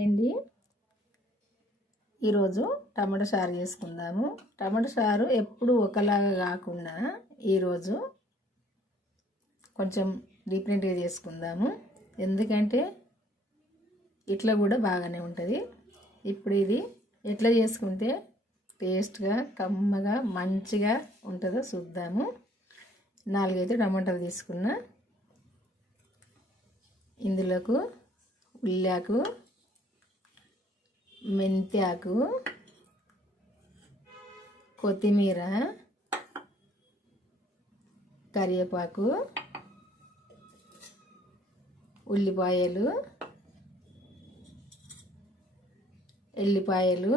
అండి, ఈరోజు టమాటా చారు చేసుకుందాము. టమాటా చారు ఎప్పుడు ఒకలాగా కాకుండా ఈరోజు కొంచెం డిఫరెంట్గా చేసుకుందాము. ఎందుకంటే ఇట్లా కూడా బాగానే ఉంటుంది. ఇప్పుడు ఇది ఎట్లా చేసుకుంటే టేస్ట్గా కమ్మగా మంచిగా ఉంటుందో చూద్దాము. 4 టమాటాలు తీసుకున్నా. ఇందులోకి ఉల్లాకు, మెంతాకు, కొత్తిమీర, కరివేపాకు, ఉల్లిపాయలు, ఎల్లిపాయలు,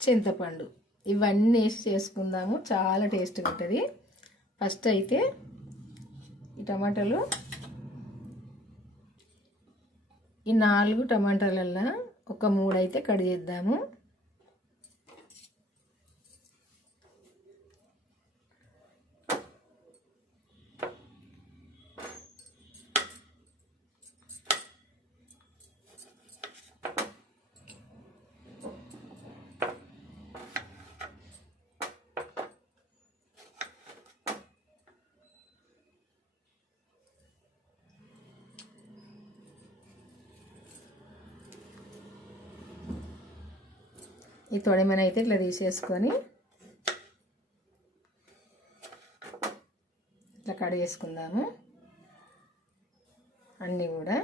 చింతపండు ఇవన్నీ వేసి చేసుకుందాము. చాలా టేస్ట్గా ఉంటుంది. ఫస్ట్ అయితే ఈ టమాటాలు, ఈ 4 టమాటాలల్లో ఒక 3 అయితే కట్ చేద్దాము. ఈ తొడిమని అయితే ఇట్లా తీసేసుకొని ఇట్లా కట్ చేసుకుందాము అన్నీ కూడా.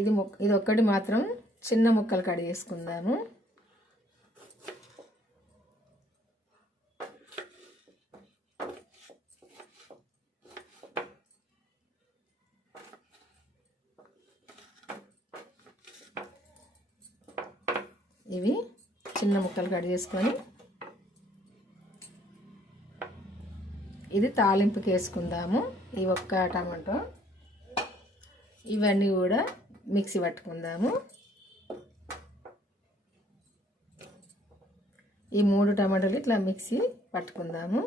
ఇది ఒక్కటి మాత్రం చిన్న ముక్కలు కట్ చేసుకుందాము. ఇవి చిన్న ముక్కలు కట్ చేసుకొని ఇది తాలింపుకి వేసుకుందాము. ఈ ఒక్క టమాటో ఇవన్నీ కూడా మిక్సీ పట్టుకుందాము. ఈ 3 టమాటాలు ఇట్లా మిక్సీ పట్టుకుందాము.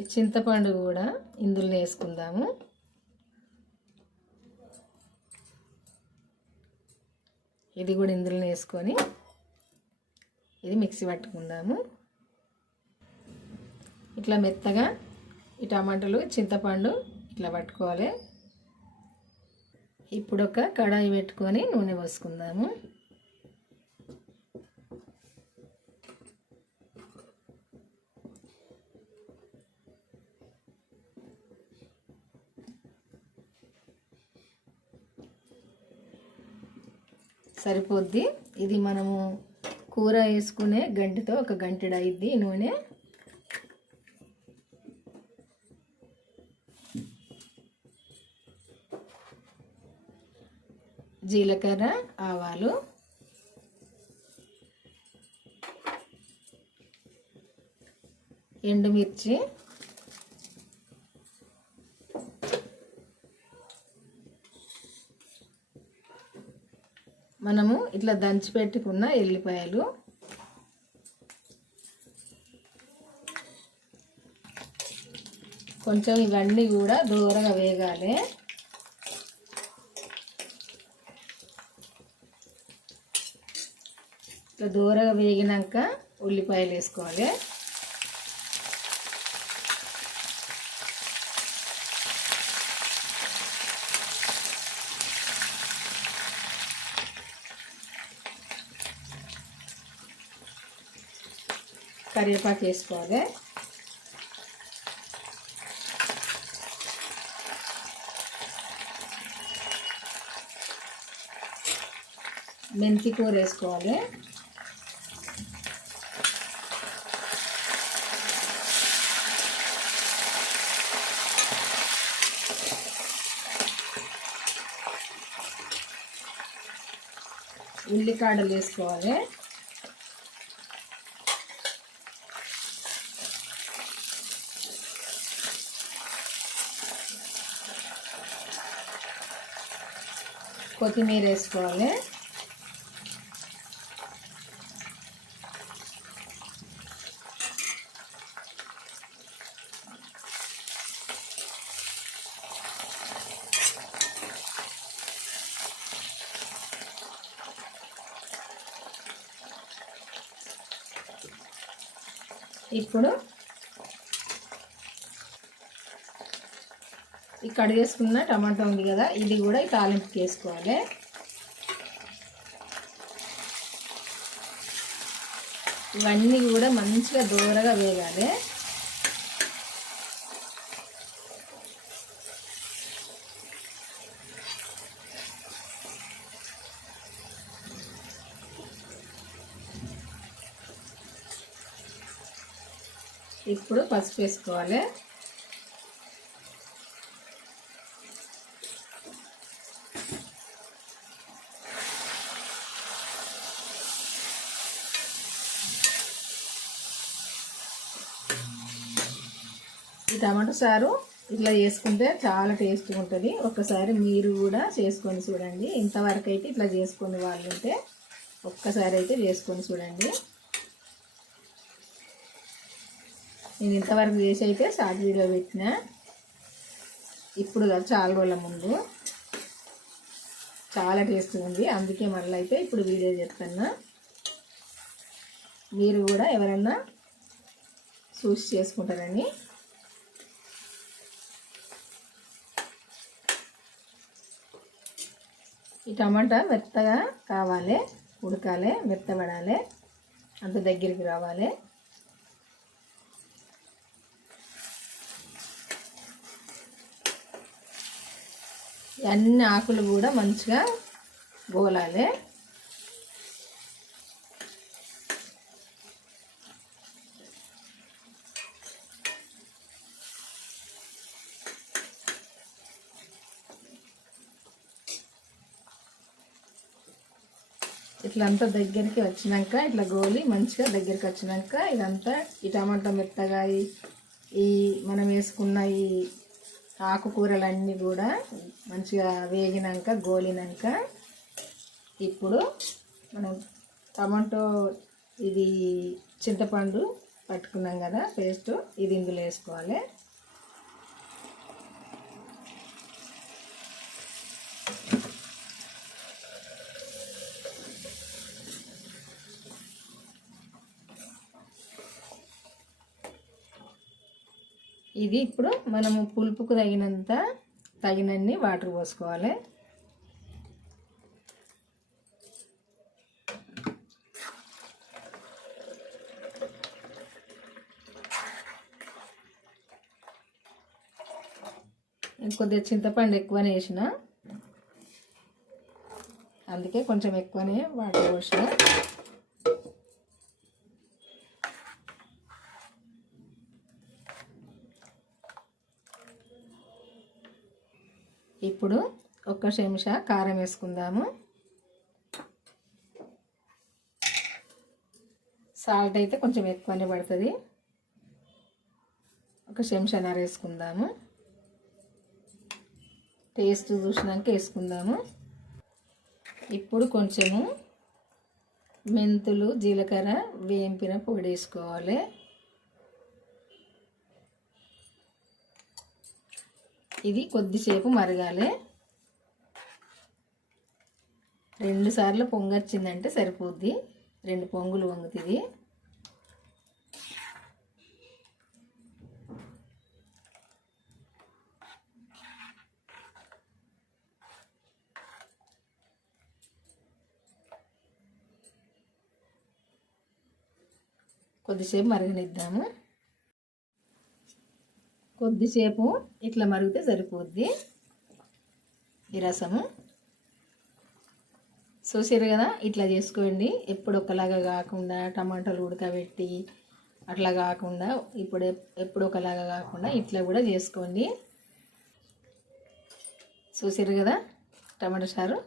ఈ చింతపండు కూడా ఇందులో వేసుకుందాము. ఇది కూడా ఇందులో వేసుకొని ఇది మిక్సీ పట్టుకుందాము. ఇట్లా మెత్తగా ఈ టమాటాలు చింతపండు ఇట్లా పట్టుకోవాలి. ఇప్పుడు ఒక కడాయి పెట్టుకొని నూనె పోసుకుందాము. సరిపోద్ది. ఇది మనము కూర వేసుకునే గంటతో ఒక గంటెడు అయింది నూనె. జీలకర్ర, ఆవాలు, ఎండుమిర్చి, మనము ఇట్లా దంచి పెట్టుకున్న ఎల్లిపాయలు, కొంచెం ఇవన్నీ కూడా దూరగా వేగాలి. ఇట్లా దూరగా వేగినాక ఉల్లిపాయలు వేసుకోవాలి. కరివేపాకు వేసుకోవాలి. మెంతి కూర వేసుకోవాలి. ఉల్లికాడలు వేసుకోవాలి. కొత్తిమీర వేసుకోవాలి. ఇప్పుడు ఈ కడిగేసుకున్న టమాటా ఉంది కదా, ఇది కూడా ఈ తాలింపుకి వేసుకోవాలి. ఇవన్నీ కూడా మంచిగా దూరగా వేగాలి. ఇప్పుడు పసుపు వేసుకోవాలి. ఈ టమాటో చారు ఇట్లా చేసుకుంటే చాలా టేస్ట్గా ఉంటుంది. ఒక్కసారి మీరు కూడా చేసుకొని చూడండి. ఇంతవరకు అయితే ఇట్లా చేసుకునే వాళ్ళు ఉంటే ఒక్కసారి అయితే చేసుకొని చూడండి. నేను ఇంతవరకు చేసి అయితే షార్ట్ వీడియో పెట్టిన, ఇప్పుడు కాదు చాలా రోజుల ముందు. చాలా టేస్ట్గా ఉంది, అందుకే మళ్ళీ అయితే ఇప్పుడు వీడియో చేస్తున్నా. మీరు కూడా ఎవరన్నా చూసి చేసుకుంటారని. ఈ టమాటా మెత్తగా కావాలి, ఉడకాలి, మెత్తబడాలి, అంత దగ్గరికి రావాలి. అన్ని ఆకులు కూడా మంచిగా గోలాలి. ఇట్లా అంతా దగ్గరికి వచ్చినాక, ఇట్లా గోలి మంచిగా దగ్గరికి వచ్చినాక, ఇదంతా ఈ టమాటా మెత్తగా ఈ మనం వేసుకున్న ఈ ఆకుకూరలన్నీ కూడా మంచిగా వేగినాక, గోలినాక, ఇప్పుడు మనం టమాటో ఇది చింతపండు పట్టుకున్నాం కదా పేస్ట్, ఇది ఇందులో వేసుకోవాలి. ఇది ఇప్పుడు మనము పులుపుకు తగినన్ని వాటర్ పోసుకోవాలి. కొద్దిగా చింతపండు ఎక్కువనే వేసిన, అందుకే కొంచెం ఎక్కువనే వాటర్ పోసిన. ఇప్పుడు ఒక్క చెంచా కారం వేసుకుందాము. సాల్ట్ అయితే కొంచెం ఎక్కువనే పడుతుంది. ఒక చెంచాన్నర వేసుకుందాము. టేస్ట్ చూసినాక వేసుకుందాము. ఇప్పుడు కొంచెము మెంతులు, జీలకర్ర వేంపిన పొడి వేసుకోవాలి. ఇది కొద్దిసేపు మరగాలి. 2 సార్లు పొంగొచ్చిందంటే సరిపోద్ది. 2 పొంగులు వంగుతుంది. కొద్దిసేపు మరగనిద్దాము. కొద్దిసేపు ఇట్లా మరిగితే సరిపోద్ది ఈ రసము. చూసారు కదా, ఇట్లా చేసుకోండి. ఎప్పుడు ఒకలాగా కాకుండా, టమాటాలు ఉడకబెట్టి అట్లా కాకుండా, ఎప్పుడు ఒకలాగా కాకుండా ఇట్లా కూడా చేసుకోండి. చూసారు కదా టమాటా చారు.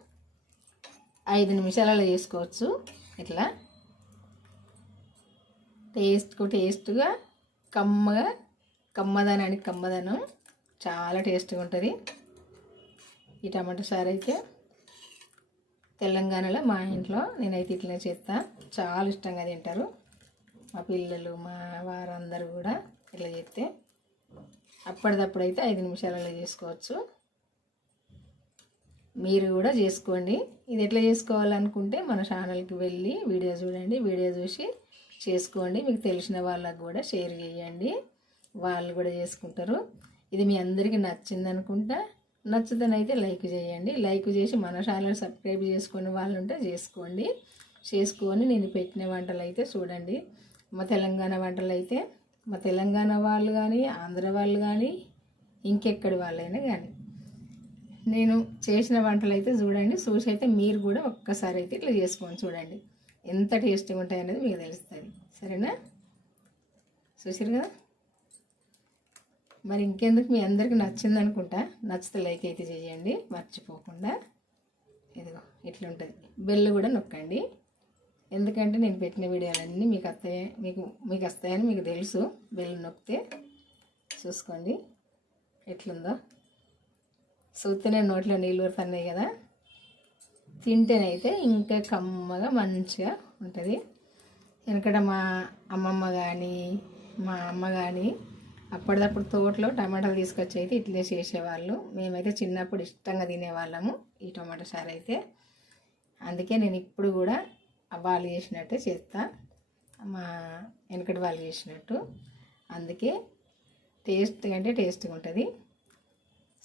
5 నిమిషాలలో చేసుకోవచ్చు. ఇట్లా టేస్ట్గా కమ్మదనం చాలా టేస్ట్గా ఉంటుంది. ఈ టమాటా చారు అయితే తెలంగాణలో మా ఇంట్లో నేనైతే ఇట్లా చేస్తా, చాలా ఇష్టంగా తింటారు మా పిల్లలు, మా వారందరూ కూడా. ఇట్లా చేస్తే అప్పటిదప్పుడైతే 5 నిమిషాలలో చేసుకోవచ్చు. మీరు కూడా చేసుకోండి. ఇది ఎట్లా చేసుకోవాలనుకుంటే మన ఛానల్కి వెళ్ళి వీడియో చూడండి, వీడియో చూసి చేసుకోండి. మీకు తెలిసిన వాళ్ళకు కూడా షేర్ చేయండి, వాళ్ళు కూడా చేసుకుంటారు. ఇది మీ అందరికీ నచ్చింది అనుకుంటా. నచ్చుతనైతే లైక్ చేయండి, లైక్ చేసి మన ఛానల్ సబ్స్క్రైబ్ చేసుకునే వాళ్ళు ఉంటే చేసుకొని నేను పెట్టిన వంటలు అయితే చూడండి. మా తెలంగాణ వంటలు అయితే మా తెలంగాణ వాళ్ళు కానీ, ఆంధ్ర వాళ్ళు కానీ, ఇంకెక్కడి వాళ్ళైనా కానీ నేను చేసిన వంటలు అయితే చూడండి. చూసి అయితే మీరు కూడా ఒక్కసారి అయితే ఇట్లా చేసుకొని చూడండి, ఎంత టేస్టీగా ఉంటాయనేది మీకు తెలుస్తుంది. సరేనా? చూసారు కదా. మరి ఇంకెందుకు, మీ అందరికీ నచ్చింది అనుకుంటా. నచ్చితే లైక్ అయితే చేయండి మర్చిపోకుండా. ఇదిగో ఇట్లా ఉంటుంది. బెల్ కూడా నొక్కండి, ఎందుకంటే నేను పెట్టిన వీడియోలన్నీ మీకు వస్తాయని మీకు తెలుసు. బెల్ నొక్కితే చూసుకోండి ఎట్లుందో. చూస్తేనే నోట్లో నీళ్ళు ఊరుతున్నాయి కదా. తింటేనైతే ఇంకా కమ్మగా మంచిగా ఉంటుంది. ఎందుకంటే మా అమ్మమ్మ కానీ మా అమ్మ కానీ అప్పటిదప్పుడు తోటలో టమాటాలు తీసుకొచ్చి అయితే ఇట్లే చేసేవాళ్ళు. మేమైతే చిన్నప్పుడు ఇష్టంగా తినేవాళ్ళము ఈ టమాటా చారు అయితే. అందుకే నేను ఇప్పుడు కూడా వాళ్ళు చేసినట్టే చేస్తా, మా వెనకటి వాళ్ళు చేసినట్టు. అందుకే టేస్ట్గా ఉంటుంది.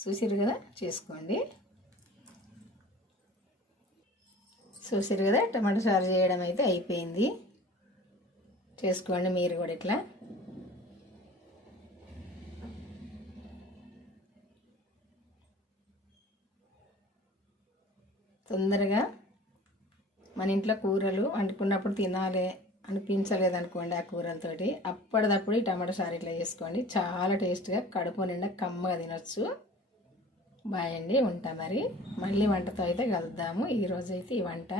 చూసిరు కదా, చేసుకోండి. చూసిరు కదా, టమాటా చారు చేయడం అయితే అయిపోయింది. చేసుకోండి మీరు కూడా ఇట్లా. తొందరగా మన ఇంట్లో కూరలు వండుకున్నప్పుడు తినాలి అనిపించలేదనుకోండి ఆ కూరలతోటి, అప్పటిదప్పుడు ఈ టమాటా చారు ఇట్లా చేసుకోండి. చాలా టేస్ట్గా కడుపు నిండా కమ్మగా తినొచ్చు. బాయ్ అండి, ఉంటా. మరి మళ్ళీ వంటతో అయితే కలుద్దాము. ఈరోజైతే ఈ వంట